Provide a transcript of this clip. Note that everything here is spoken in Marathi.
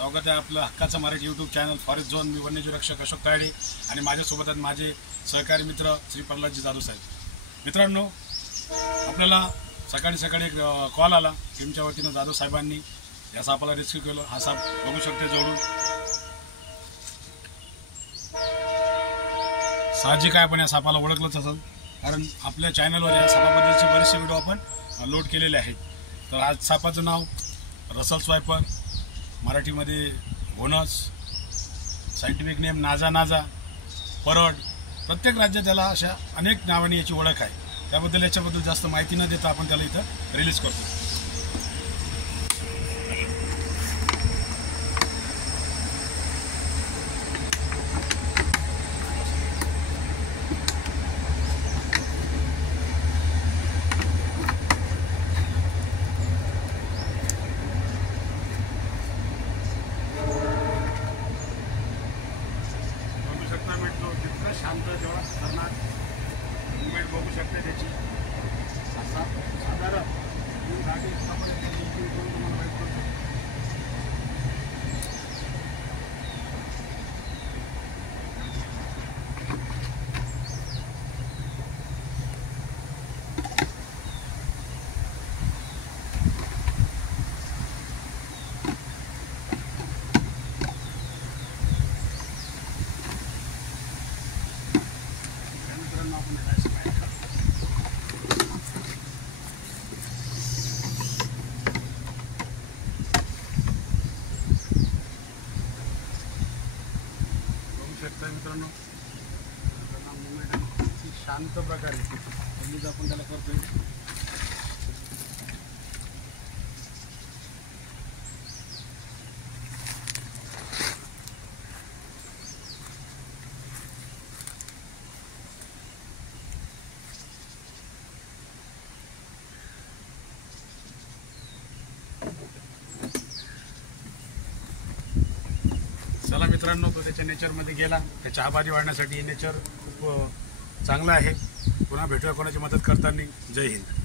स्वागत आहे आपलं हक्काचं Marathi YouTube channel forest zone. मी वन्यजीव रक्षक अशोक तायडे आणि माझ्यासोबत आहेत माझे सहकारी मित्र श्री प्रल्हादजी जाधव साहेब. मित्रांनो, आपल्याला सकाळी सकाळी एक कॉल आला टीमच्या वतीनं. जाधव साहेबांनी या सापाला रेस्क्यू केलं. हा साप बघू शकते जवळून. साहजिक आहे, आपण या सापाला ओळखलंच असेल, कारण आपल्या चॅनलवर या सापाबद्दलचे बरेचसे व्हिडिओ आपण लोड केलेले आहेत. तर आज सापाचं नाव रसल स्वायपर, मराठीमध्ये घोणस, सायंटिफिक नेम नाजा, परड. प्रत्येक राज्यात त्याला अशा अनेक नावांनी याची ओळख आहे. त्याबद्दल याच्याबद्दल जास्त माहिती न देता आपण त्याला इथं रिलीज करतो. जितकं शांत जेव्हा खतरनाक मुवमेंट बघू शकते त्याची. असा साधारण 2 गाडी आपण तुम्हाला माहीत करतो. मित्रांनो, मुवमेंट शांत प्रकारे आपण त्याला करतोय. चला मित्रांनो, तो त्याच्या नेचरमध्ये गेला. त्याच्या आबादी वाढण्यासाठी हे नेचर खूप चांगलं आहे. पुन्हा भेटूया कोणाची मदत करताना. जय हिंद.